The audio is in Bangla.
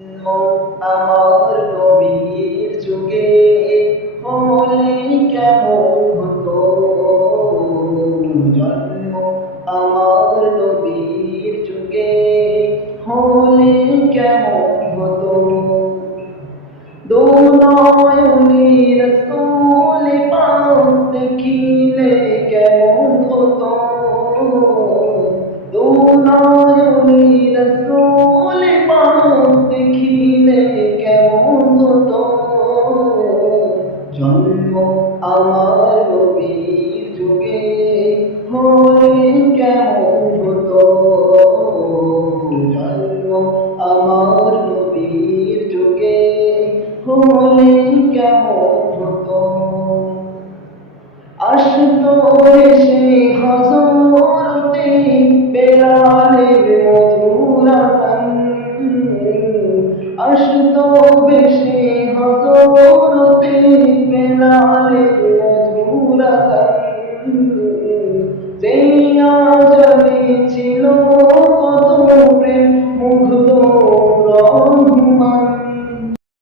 আমার নবীর যুগে হলে কেমন হতো জন্ম। আমার নবীর যুগে হলে কেমন হতো। দোনয়নি রাসূল পাক দেখিলে কেমন হতো। দোনয়নি রাসূল পাক দেখিলে কেমন হতো। জন্ম আমার নবীর যুগে হলে কেমন হতো। জন্ম আমার নবীর যুগে হলে কেমন হতো। আসতো এসে হযরতে বেলালের মধুর আযান। আসতো বেশে হযরতে